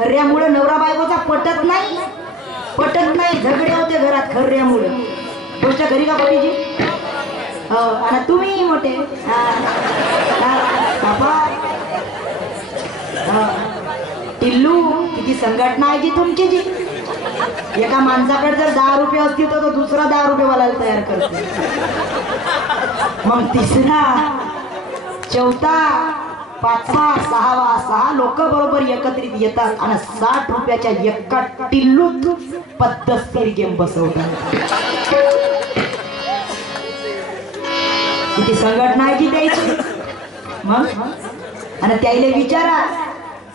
खर्यामुळे नवरा बायकोचा पटत नाही झगडे होते घरात खर्यामुळे। गोष्ट घरी का खोटीची? हो आणि तुम्ही मोठे बाबा टिल्लू किती संघटना आहे जी तुमची जी। एका माणसाकडे जर 10 रुपये असतील तर तो दुसरा 10 रुपये वाला तयार करतो, मग तिसरा, चौथा, पाचवा, सहावा, 6 लोक बरोबर एकत्रित येतात आणि 60 रुपयाच्या एका टिल्लूत पद्धतशीर गेम बसवतात। किती संघटना आहे की द्यायची मग। आणि त्याला विचारा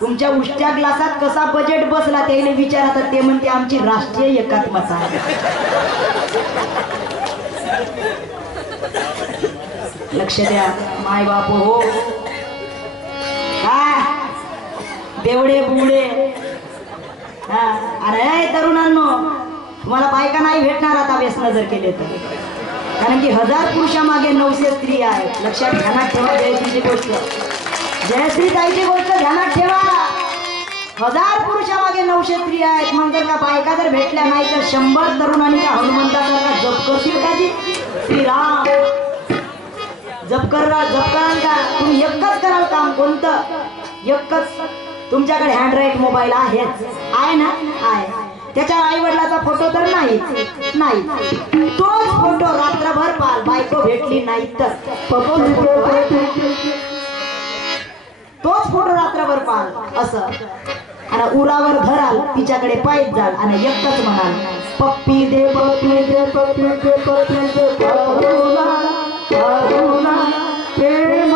तुमच्या उष्ट्या ग्लासात कसा बजेट बसला, त्याला विचारा तर ते म्हणते आमची राष्ट्रीय एकात्मता आहे। लक्ष द्या माय बाप हो, काय बेवडे बुवडे। अरे तरुणांनो, तुम्हाला बायका नाही भेटणार आता व्यसन जर केले तर, कारण की 1000 पुरुषामागे 900 स्त्री आहेत। लक्षात ध्यानात ठेवा जयश्रीची गोष्ट, जयश्री ताईची गोष्ट ध्यानात ठेवा। 1000 पुरुषामागे 900 स्त्री आहेत। मग जर का बायका जर भेटल्या नाही तर 100 तरुणांनी का हनुमंताचा जप करतील का जी? श्रीराम जप कराल का? तुम्ही एकच कराल काम, कोणतं? एकच। तुमच्याकडे हँडराईट मोबाईल आहे ना? आहे। त्याच्या आई वडिलाचा फोटो तर नाही, तोच फोटो रात्रभर पाल, बायको भेटली नाही तर तोच फोटो रात्रभर पाल असं, आणि उरावर धराल तिच्याकडे पायच जाल आणि एकच म्हणाल पप्पी दे पप्पी दे पप्पी दे पप्पी दे प्रेम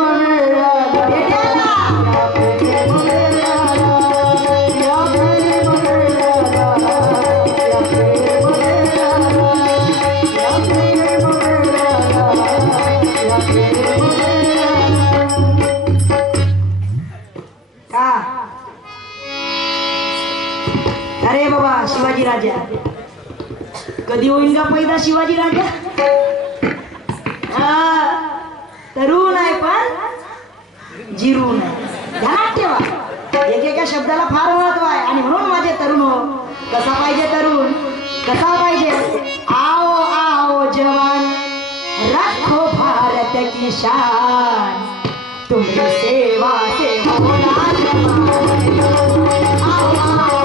अरे बाबा शिवाजी राजा कधी होईल का पैदा? शिवाजी राजा तरुण आहे पण जिरून आहे। ध्यानात ठेवा, एकेका शब्दाला फार महत्व आहे। आणि म्हणून माझे तरुण हो, कसा पाहिजे तरुण? कसा पाहिजे? आओ आओ जवान, रखो भारत की शान, तुम्ही सेवा से होना जवान। आओ आओ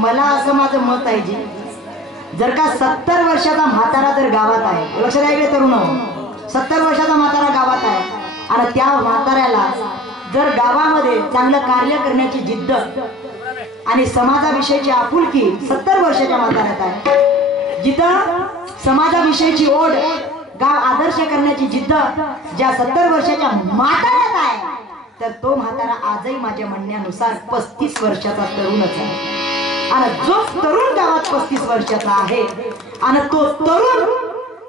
मला असं माझं मत आहे जी, जर का 70 वर्षाचा म्हातारा जर गावात आहे, लक्ष द्या इकडे तरुण, 70 वर्षाचा म्हातारा गावात आहे आणि त्या म्हाताऱ्याला जर गावामध्ये चांगलं कार्य करण्याची जिद्द आणि समाजाविषयीची आपुलकी 70 वर्षाच्या म्हाताऱ्यात आहे, जिथं समाजाविषयीची ओढ, गाव आदर्श करण्याची जिद्द ज्या 70 वर्षाच्या म्हाताऱ्यात आहे, तर तो म्हातारा आजही माझ्या म्हणण्यानुसार 35 वर्षाचा तरुणच आहे। आणि जो तरुण गावात 35 वर्षाचा आहे आणि तो तरुण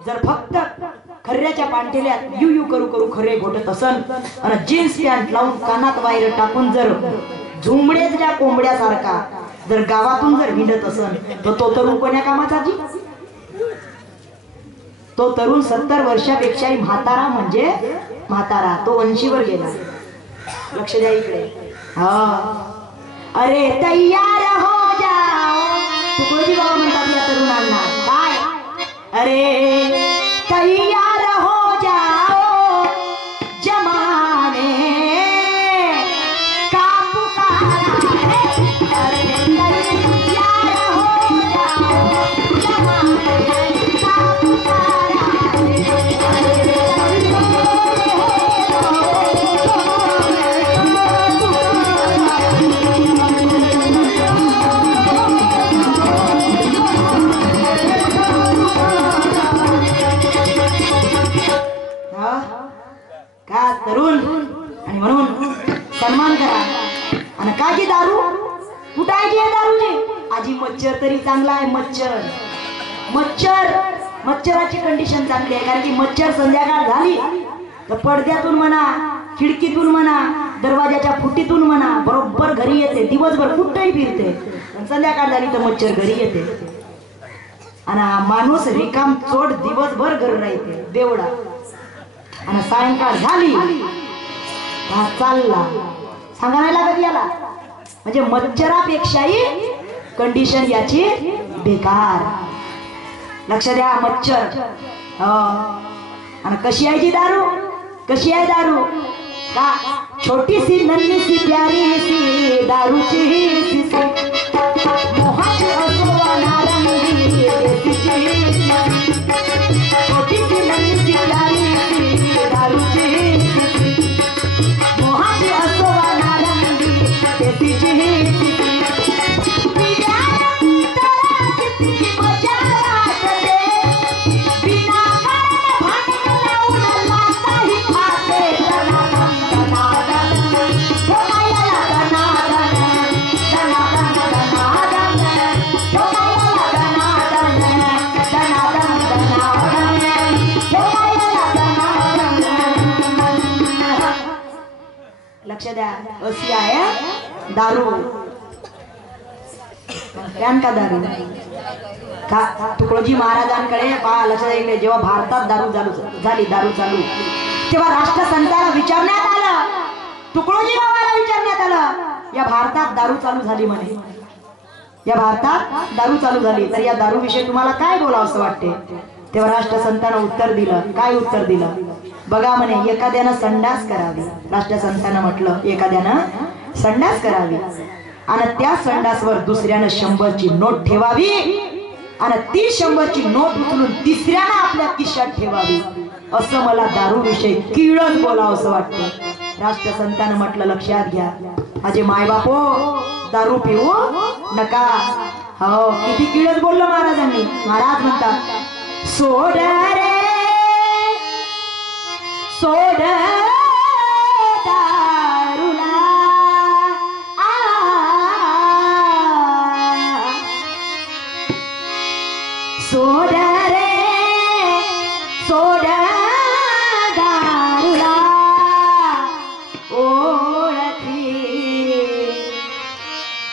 जर फक्त खर्याच्या पांठेल्यात यू करू खरे घोटत असन आणि जीन्स पॅन्ट लावून कानात वायर टाकून जर झुंबड्याच्या कोंबड्यासारखा जर गावातून जर हिंडत असन तर तो तरुण कोण्या कामाचा जी? तो तरुण 70 वर्षापेक्षाही म्हातारा म्हणजे म्हातारा, तो 80 वर गेला। लक्ष द्या इकडे। अरे तैयार हो जाओ, तुकोजी बाबा म्हणतात या तरुणांना काय? अरे तैयार हो जाओ, जमाने का पुकारा है। अरे तैयार हो जाओ, जमाने का पुकारा है। मच्छर तरी चांगला आहे. मच्छराची कंडिशन चांगली आहे. कारण की मच्छर संध्याकाळ झाली तर पडद्यातून म्हणा, खिडकीतून म्हणा, दरवाजाच्या फुटीतून म्हणा बरोबर घरी येते. दिवसभर कुठेही फिरते, संध्याकाळ झाली तर मच्छर घरी येते. आणि माणूस रिकाम चोट दिवसभर घर राहते बेवडा. आणि सायंकाळ झाली हा चालला, सांगा नाही लागत याला. म्हणजे मच्छरापेक्षाही कंडिशन याची बेकार. लक्ष द्या. मच्छर आणि कशी आहे जी दारू, कशी आहे दारू का? छोटी सी नन्ही सी प्यारी सी दारूची सी मोहाची असो नारंगी देसीची, छोटी सी नन्ही सी प्यारी सी दारूची मोहाची असो नारंगी देसीची. लक्ष द्या. अशी आहे दारू. का दारू का? तुकडोजी महाराजांकडे पहा, लक्ष द्या. जेव्हा भारतात दारू चालू तेव्हा राष्ट्रसंताला विचारण्यात आलं, तुकडोजी बाबाला विचारण्यात आलं, या भारतात दारू चालू झाली म्हणे, या भारतात दारू चालू झाली तर या दारू विषयी तुम्हाला काय बोलावं असं वाटते? तेव्हा राष्ट्रसंतानं उत्तर दिलं. काय उत्तर दिलं बघा म्हणे, एखाद्यानं संडास करावी. राष्ट्रसंतानं म्हटलं एखाद्यानं संडास करावी आणि त्या संडासवर दुसऱ्यानं 100ची नोट ठेवावी आणि ती 100ची नोट उचलून तिसऱ्यानं आपल्या खिशात ठेवावी. असं मला दारू विषयी किळच बोलावं असं वाटतं. राष्ट्रसंतानं म्हटलं लक्षात घ्या माझे मायबापो, दारू पिऊ नका. हो, किती किळच बोललो महाराजांनी. महाराज म्हणतात सोड रे सोड दारूला, सोड रे सोड दारूला ओळखी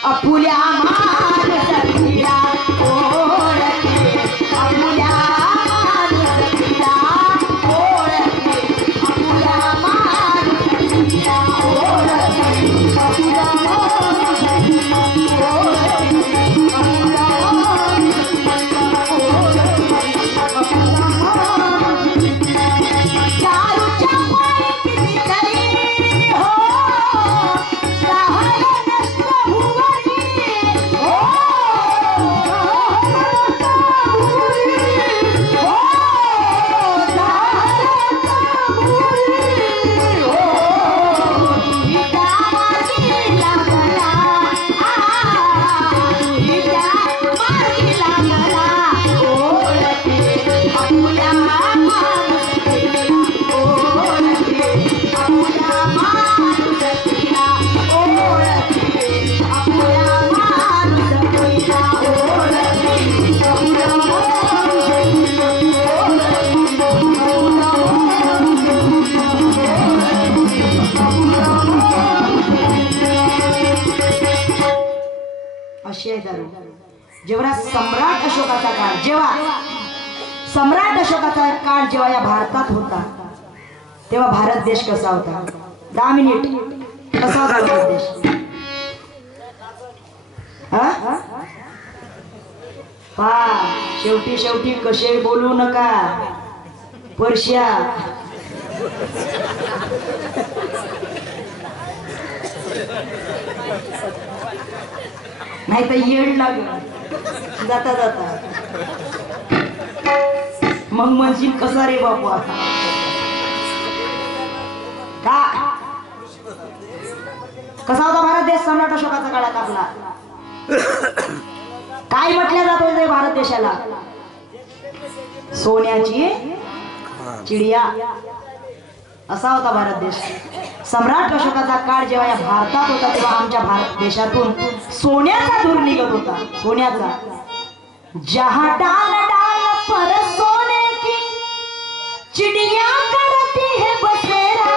अपुल्या मानसकीला ओळखी अपुल्या मानसकीला ओळखी अपुल्या मानसकीला ओळखी अपुल्या मानसकीला जेव्हा सम्राट अशोकाचा काळ, जेव्हा सम्राट अशोकाचा काळ जेव्हा या भारतात होता तेव्हा भारत देश कसा होता? 10 मिनिट. कसा होता भारत देश? शेवटी शेवटी कसे बोलू नका परश्या. नाही तर येड लागेल जाता जाता. मग म्हणशील कसा रे बापा का? कसा होता भारत देश सम्राट अशोकाच्या काळात आपला? काय म्हटलं जात होते भारत देशाला? सोन्याची चिडिया. असा होता भारत देश. सम्राट अशोकाचा काळ जेव्हा या भारतात होता तेव्हा आमच्या भारत देशातून सोन्याचा धूर निघत होता. सोन्याचा. जहां डाल डाल पर सोने की चिड़िया करती है बसेरा,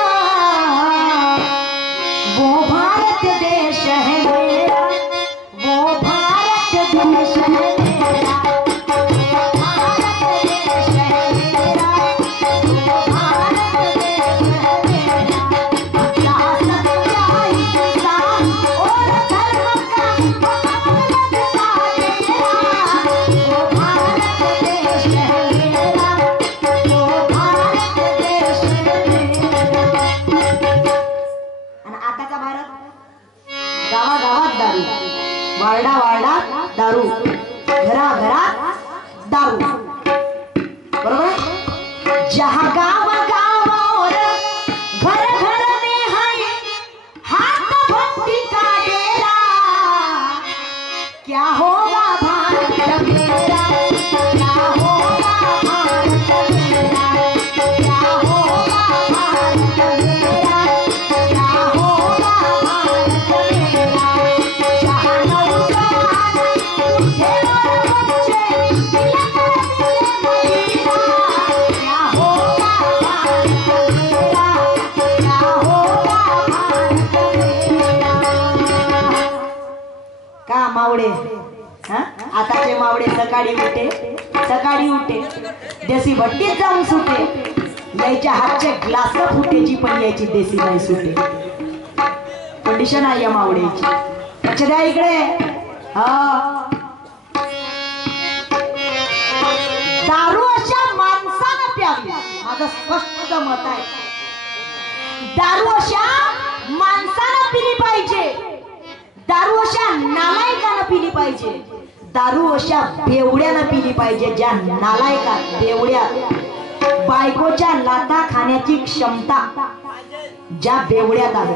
वो भारत देश है मेरा, वो भारत देश है मेरा, भारत देश है मेरा, वो भारत देश है मेरा. यहाँ सच्चाई का और धर्म का पालन का तेरा, वो भारत देश है मेरा, वो भारत देश है मेरा. आणि आताचा भारत गावागावात दारू, वार्डा वार्डात दारू, घराघरात दारू. बरोबर. जहाँ गाँव गाँव और घर घर में है हाथ भक्ति का डेरा, क्या होगा भारत मेरा, क्या होगा भारत मेरा, क्या होगा भारत मेरा, क्या होगा भारत मेरा. जहाँ नौजवान उठे और बच्चे लहर दिए मदीना, क्या होगा भारत मेरा, क्या होगा भारत मेरा. का मावडे, हा? आताचे मावडे सकाळी उठे देसी भट्टीत जाऊन सुटे, यायच्या हातचे ग्लास फुटेची पण यायची देसी नाही सुटे. कंडिशन आहे या मावड्याची. लक्ष द्या इकडे. हा. दारू अशा माणसानं प्यावी, माझं स्पष्ट मत आहे. दारू अशा माणसानं पिली पाहिजे, दारू अशा नालायकानं पिली पाहिजे, दारू अशा बेवड्यानं पिली पाहिजे ज्या नालायका बेवड्या बायकोच्या लाथा खाण्याची क्षमता ज्या बेवड्यात आहे.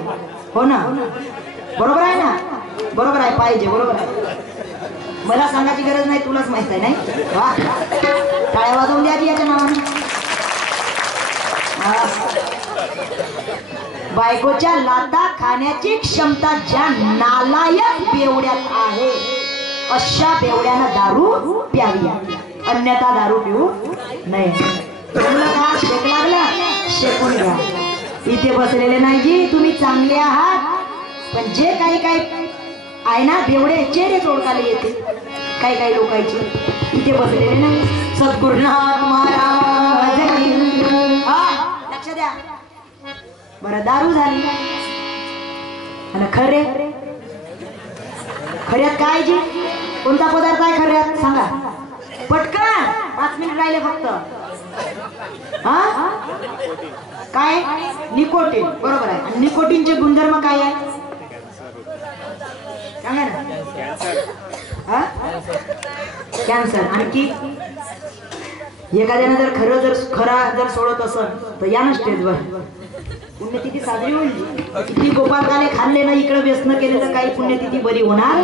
हो ना, बरोबर आहे ना, बरोबर आहे, पाहिजे, बरोबर आहे. मला सांगायची गरज नाही, तुलाच माहित आहे. नाही वा, टाळ्या वाजवून द्या याच्या नावाने. बायकोच्या लाथा खाण्याची क्षमता ज्या नालायक बेवड्यात आहे अशा बेवड्यानं दारू प्यावी, अन्यथा दारू पिऊ नये. शेक लागला शेकून घ्या. इथे बसलेले नाही जी, तुम्ही चांगले आहात, पण जे काही आहे ना बेवडे चेहरे तोडकाले येते काही लोकांचे, इथे बसलेले नाही. सद्गुरुनाथ महाराज की. लक्ष द्या. बरं, दारू झाली आणि खऱ्यात काय जी, कोणता पदार्थ आहे खऱ्यात सांगा पटकन, 5 मिनिट राहिले फक्त. हा, काय? निकोटीन. बरोबर आहे. आणि निकोटीनचे गुणधर्म काय आहे सांगा ना. कॅन्सर. आणखी एखाद्याने जर खरा सोडत असेल तर या ना स्टेजवर पुण्यतिथी साजरी होईल. किती गोपाळकाले खाल्ले ना इकडे व्यसन केले तर काही पुण्यतिथी बरी होणार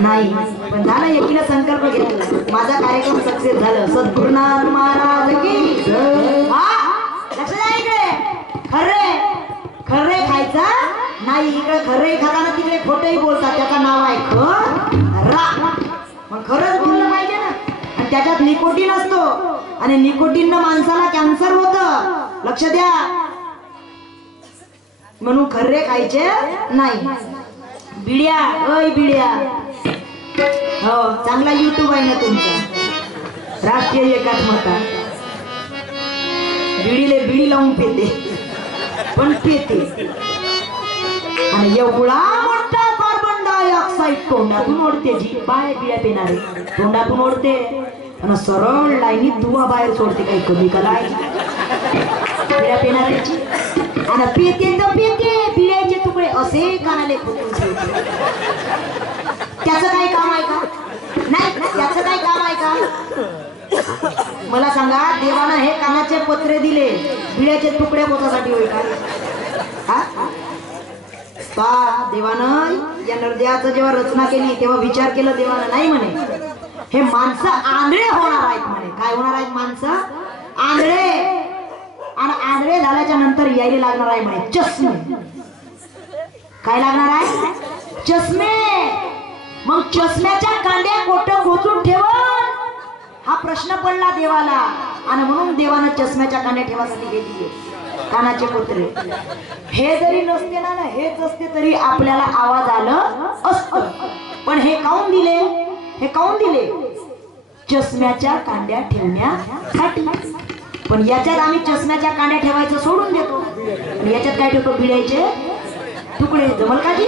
नाही. पण झालं, एकीला संकल्प घेतला, माझा कार्यक्रम सक्सेस झाला. सद्गुरुनाथ महाराज की. लक्ष द्या इकडे. खर्रे खायचा नाही. इकडे खरे खाताना तिकडे खोटही बोलतात, त्याचं नाव आहे खरा. मग खरंच बोललं पाहिजे ना. आणि त्याच्यात निकोटीन असतो आणि निकोटीननं माणसाला कॅन्सर होतं. लक्ष द्या. म्हणून खर्रे खायचे नाही. बिड्या, बिड्या. हो, चांगला युट्यूब आहे ना तुमचा, राष्ट्रीय एकात्मता. बिडी लावून पेते, पण पेते. आणि एवढा मोठा कार्बन डायऑक्साईड तोंडातून ओढते. जी बाय बिड्या पेणारे तोंडातून ओढते आणि सरळ लाईनीत धुवा बाहेर सोडते. काही कमी कला बिड्या पेणाऱ्याची. आणि पेते तर पेते, बिड्याचे तुकडे असे कानाले खोटून ठेवते. त्याचं काही काम आहे का? नाही, त्याचं काही काम आहे का? मला सांगा, देवानं हे कानाचे पत्रे दिले बिड्याचे तुकडे पोचासाठी होईल का? देवानं या नरदेहाचं जेव्हा रचना केली तेव्हा विचार केला देवानं, नाही म्हणे हे माणसं आंधळे होणार आहेत म्हणे. काय होणार आहेत माणसं? आंधळे. आणि आंधळे झाल्याच्या नंतर यायला लागणार आहे म्हणे चष्मे. काय लागणार आहे? चष्मे. मग चष्म्याच्या कांड्या कोठं गोचून ठेवून हा प्रश्न पडला देवाला, आणि म्हणून देवानं चष्म्याच्या कांड्या ठेवासाठी घेतली कानाचे कोत्रे. हे जरी नसते ना, हेच असते तरी आपल्याला आवाज आलं असतं. पण हे काऊन दिले? हे काऊन दिले? चष्म्याच्या कांड्या ठेवण्यासाठी. पण याच्यात आम्ही चष्म्याच्या कांड्या ठेवायचं सोडून देतो. पण याच्यात काय ठेवतो? बिड्याचे तुकडे. जमल का जी?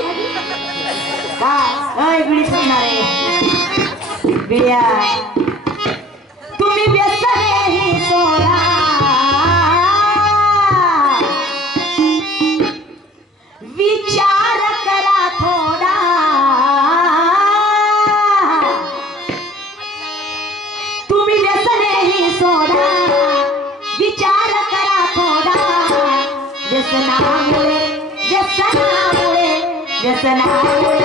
काय बिडी सांगणारे बिड्या? तुम्ही व्यसने ही सोडा, विचार करा थोडा. तुम्ही व्यसने ही सोडा, विचार करा थोडा. व्यसनामुळे व्यसनामुळे व्यसनामुळे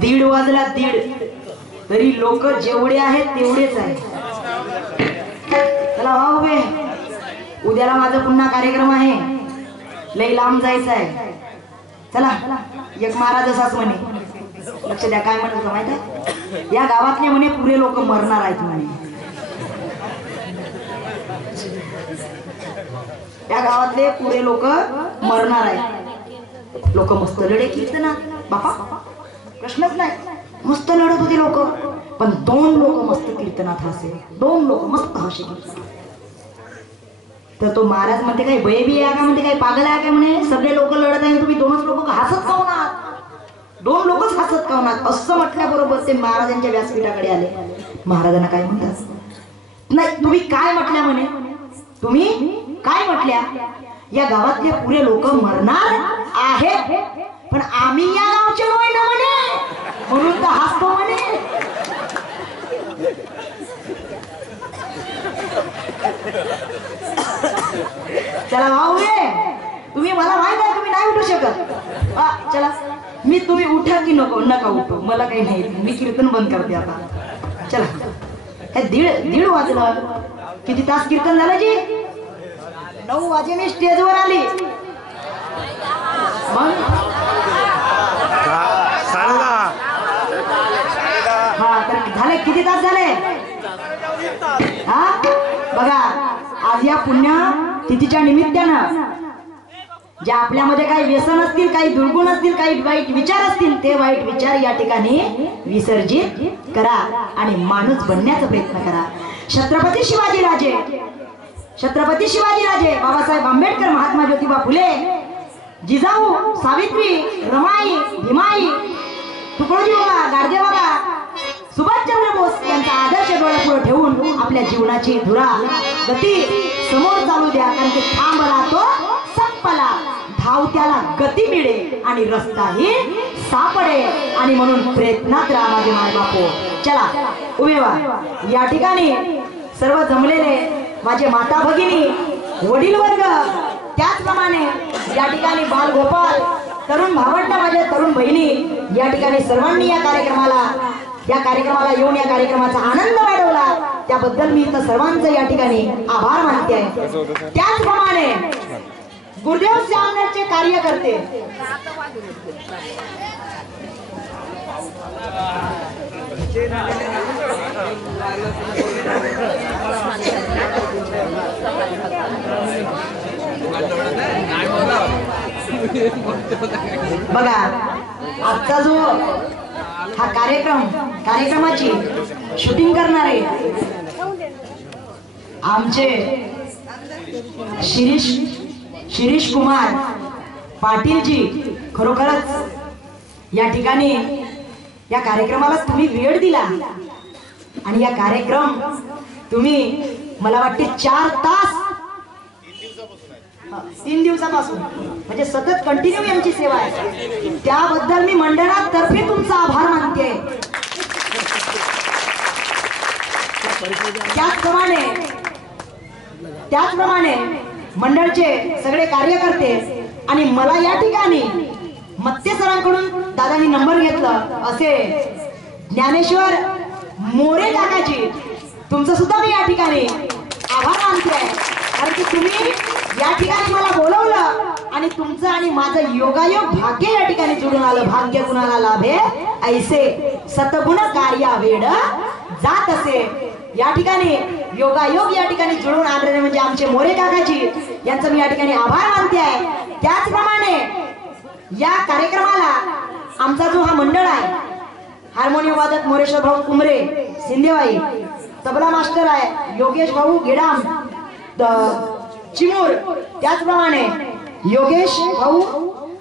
दीड वाजला, दीड. तरी लोक जेवढे आहेत तेवढेच आहेत. चला भाऊ बे, उद्याला माझा पुन्हा कार्यक्रम आहे, लई लांब जायचं आहे. चला. एक महाराज असाच म्हणे, लक्ष द्या काय म्हणत होता माहिती आहे? या गावातले म्हणे पुरे लोक मरणार आहेत म्हणे. या गावातले पुरे लोक मरणार आहेत. लोक मस्त लढे कीर्तनात बापा, प्रश्नच नाही. मस्त लढत होते लोक. पण दोन लोक मस्त कीर्तनात हसे, दोन लोक मस्त हसे. तर तो महाराज म्हणते काय बयबी आहे का? म्हणते काय पागल आहे का? म्हणे सगळे लोक लढत आहे, तुम्ही दोनच लोक हसत का होणार? दोन लोकच हसत का होणार? असं म्हटल्याबरोबर ते महाराजांच्या व्यासपीठाकडे आले. महाराजांना काय म्हणतात? नाही, तुम्ही काय म्हटल्या म्हणे? तुम्ही काय म्हटल्या? या गावातले पुरे लोक मरणार आहेत, पण आम्ही या गावचे होय ना म्हणे, म्हणून तर हसतो म्हणे. चला भाऊ रे, तुम्ही मला माहित आहे तुम्ही नाही उठू शकत. चला मी, तुम्ही उठा की नको नका उठू, मला काही नाही, मी कीर्तन बंद करते आता. चला. हे दीड वाजलं. किती तास कीर्तन झालं जी? 9 वाजे मी स्टेजवर आली. मग हा तर झाले किती तास झाले? हा बघा, आज या पुण्य तिथीच्या निमित्तानं जे आपल्यामध्ये काही व्यसन असतील, काही दुर्गुण असतील, काही वाईट विचार असतील, ते वाईट विचार या ठिकाणी विसर्जित करा आणि माणूस बनण्याचा प्रयत्न करा. छत्रपती शिवाजीराजे, छत्रपती शिवाजीराजे, बाबासाहेब आंबेडकर, महात्मा ज्योतिबा फुले, जिजाऊ, सावित्री, रमाई, भीमाई, तुकडोजी बाबा, गाडगे बाबा, सुभाषचंद्र बोस यांचा आदर्श डोळ्यापुढे ठेवून आपल्या जीवनाची धुरा गती समोर चालू द्या. कारण की थांबला तो संपला, धावत्याला गती मिळे आणि रस्ताही सापडे. आणि म्हणून प्रयत्नात राहा माझे माय बापू. चला उभे व्हा. या ठिकाणी सर्व जमलेले माझे माता भगिनी, वडील वर्ग, त्याचप्रमाणे या ठिकाणी बाल गोपाल, तरुण भावंड, माझे तरुण बहिणी, या ठिकाणी सर्वांनी या कार्यक्रमाला येऊन या कार्यक्रमाचा आनंद वाढवला, त्याबद्दल मी इथं सर्वांचं या ठिकाणी आभार मानते आहे. त्याचप्रमाणे गुरुदेव श्यामनेरचे कार्यकर्ते, बघा आजचा जो हा कार्यक्रमाची शूटिंग करणारे आमचे शिरीष कुमार पाटीलजी, खरोखरच या ठिकाणी या कार्यक्रमाला तुम्ही वेळ दिला आणि या कार्यक्रम तुम्ही मला वाटते 4 तास 3 दिवसापासून म्हणजे सतत कंटिन्यू यांची सेवा आहे. त्याबद्दल मी मंडळातर्फे तुमचा आभार मानते. त्याचप्रमाणे मंडळचे सगळे कार्यकर्ते आणि मला या ठिकाणी मत्ते सरांकडून दादांनी नंबर घेतला असे ज्ञानेश्वर मोरे काकाजी, तुमचं सुद्धा मी या ठिकाणी आभार मानते. कारण की तुम्ही या ठिकाणी मला बोलवलं आणि तुमचं आणि माझं योगायोग भाग्य या ठिकाणी जुळून आलं. भाग्य कुणाला लाभे ऐसे सतगुण कार्या वेड जात असे. या ठिकाणी योगायोग या ठिकाणी जुळून आलेले म्हणजे आमचे मोरे काकाजी, यांचं मी या ठिकाणी आभार मानते आहे. त्याचप्रमाणे या कार्यक्रमाला आमचा जो हा मंडळ आहे, हार्मोनियम वादक मोरेश्वर भाऊ कुमरे सिंधेवाई, तबला मास्टर आहे योगेश भाऊ गेडाम चिमूर, त्याचप्रमाणे योगेश भाऊ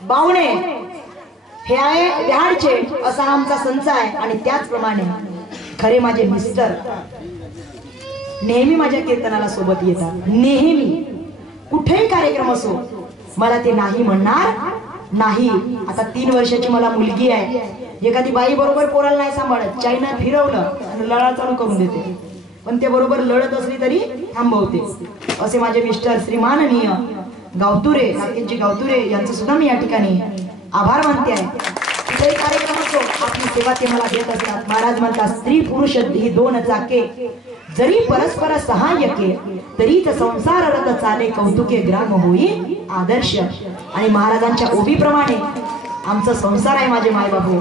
बावणे हे आहे बिहारचे, असा आमचा संच आहे. आणि त्याचप्रमाणे खरे माझे मिस्टर नेहमी माझ्या कीर्तनाला सोबत येतात. नेहमी कुठेही कार्यक्रम असो मला ते नाही म्हणणार नाही. आता 3 वर्षाची मला मुलगी आहे. एखादी बाई बरोबर पोराला नाही सांभाळत, चायना फिरवलं आणि लळा चालू करून देते, पण ते बरोबर लढत असली तरी थांबवते. असे माझे मिस्टर श्री माननीय गावतुरे, राकेशजी गावतुरे, यांचं सुद्धा मी या ठिकाणी आभार मानते आहे. कुठेही कार्यक्रम असो आपली सेवा ते मला देत असतात. महाराज म्हणतात स्त्री पुरुष ही 2 चाके, जरी परस्पर सहाय्यके तरीच संसार रथ चाले, कौतुके ग्राम होई आदर्श. आणि महाराजांच्या ओबीप्रमाणे आमचा संसार आहे माझे मायबापू.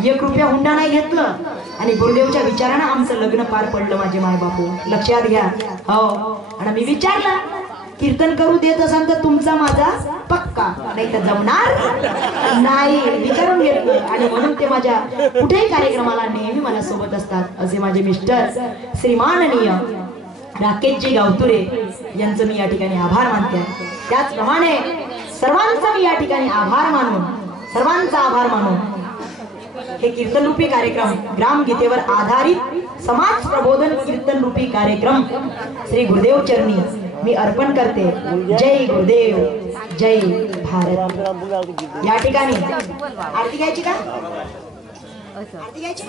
1 रुपया हुंडा नाही घेतलं आणि गुरुदेवच्या विचारानं आमचं लग्न पार पडलं माझे मायबापू. लक्षात घ्या. हो. आणि मी विचारलं कीर्तन करू देत असाल तर तुमचा माझा पक्का, नाही तर जमणार नाही, विचारून घेतलं. आणि म्हणून ते माझ्या कुठेही कार्यक्रमाला नेहमी मला सोबत असतात. असे माझे मिस्टर श्री माननीय राकेशजी गावतुरे, यांचं मी या ठिकाणी आभार मानते. त्याचप्रमाणे सर्वांचा मी या ठिकाणी आभार मानून हे कीर्तन रूपी कार्यक्रम, ग्रामगीतेवर आधारित समाज प्रबोधन कीर्तन रूपी कार्यक्रम श्री गुरुदेव चरणी मी अर्पण करते. जय गुरुदेव, जय भारत. या ठिकाणी आरती घ्यायची का? आरती घ्यायची?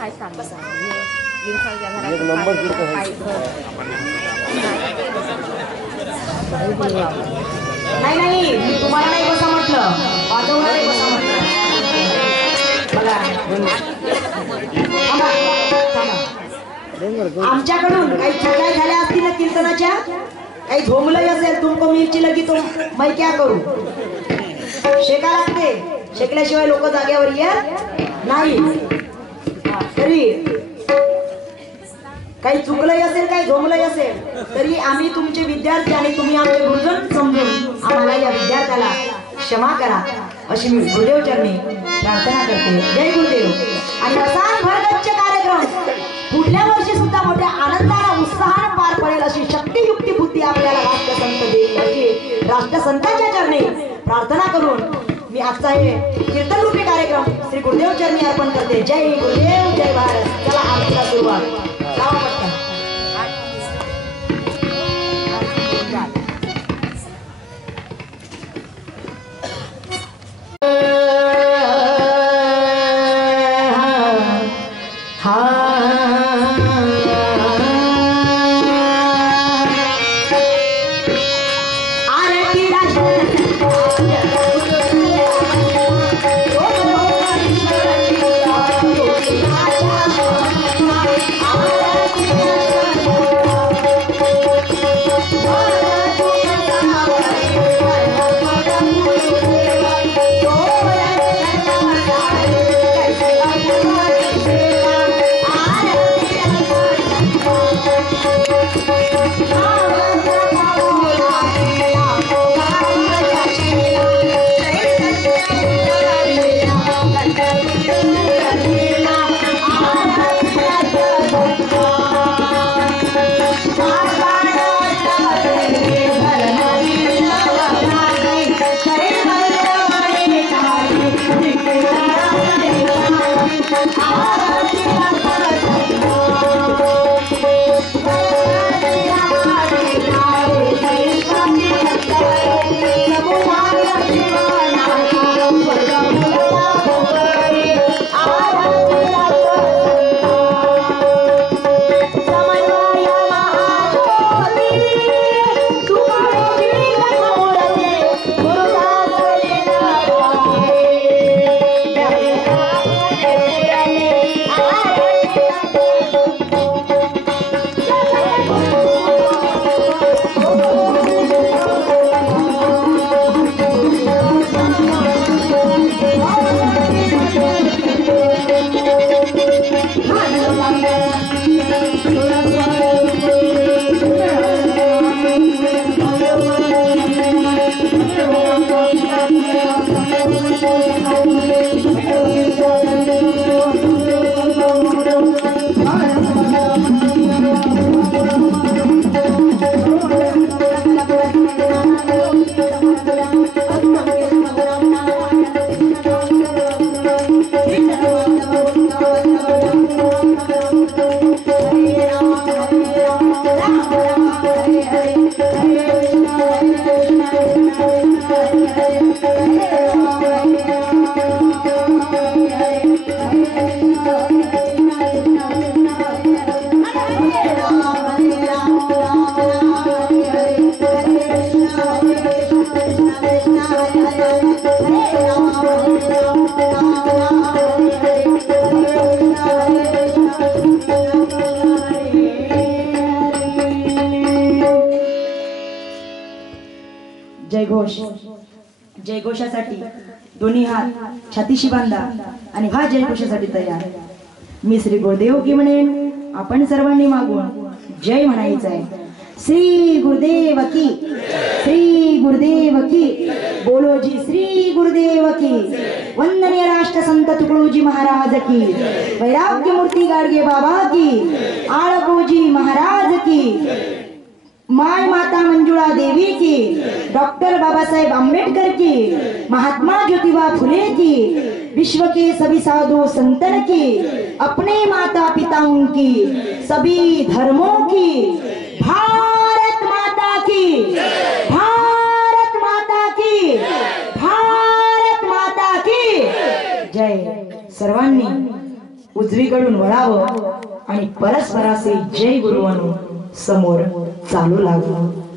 नाही मी तुम्हाला नाही बसा म्हटलं, वाजवणार नाही बसा म्हटलं. बघा आमच्याकडून काही चुका झाल्या असतील ना कीर्तनाच्या, काही झोंबलंही असेल, तुमको मिरची लगी तो मैं क्या करू, शेका लागते, शेकल्याशिवाय लोक जागेवर येत नाही. तरी काही चुकलंही असेल, काही झोंबलंही असेल, तरी आम्ही तुमचे विद्यार्थी आणि तुम्ही आमचे गुरुजन समजून आम्हाला या विद्यार्थ्याला क्षमा करा अशी मी गुरुदेव चरणी प्रार्थना करते. जय गुरुदेव. आणि असाच भरगच्च कार्यक्रम पुढल्या वर्षी सुद्धा मोठ्या आनंदाला उत्साहाने पार पडेल अशी शक्ती युक्ती बुद्धी आपल्याला राष्ट्रसंत देईल अशी राष्ट्रसंतांच्या चरणी प्रार्थना करून मी आजचा हे कीर्तन रूपी कार्यक्रम श्री गुरुदेव चरणी अर्पण करते. जय गुरुदेव जय भारत. चला आरतीला सुरुवात. जयघोषासाठी दोन्ही हात छातीशी बांधा आणि हा जयघोषासाठी तयार. मी श्री गुरुदेव की म्हणेन, आपण सर्वांनी मागून जय म्हणायचं आहे. श्री गुरुदेव की, श्री गुरुदेव की, बोलो जी श्री गुरुदेव की. वंदनीय राष्ट्रसंत तुकडोजी महाराज की, वैराग्य मूर्ती गाडगे बाबा की, आळगोजी महाराज की, माय माता मंजुळा देवी की, डॉक्टर बाबासाहेब आंबेडकर की, महात्मा ज्योतिबा फुले की, विश्व के सभी साधु संतन की, अपने माता पिताओं की, सभी धर्मों की, भारत माता की, भारत माता की, भारत माता की जय. सर्वांनी उजवीकडून वळावं आणि परस्पराचे जय गुरु म्हणून समोर चालू लागलं.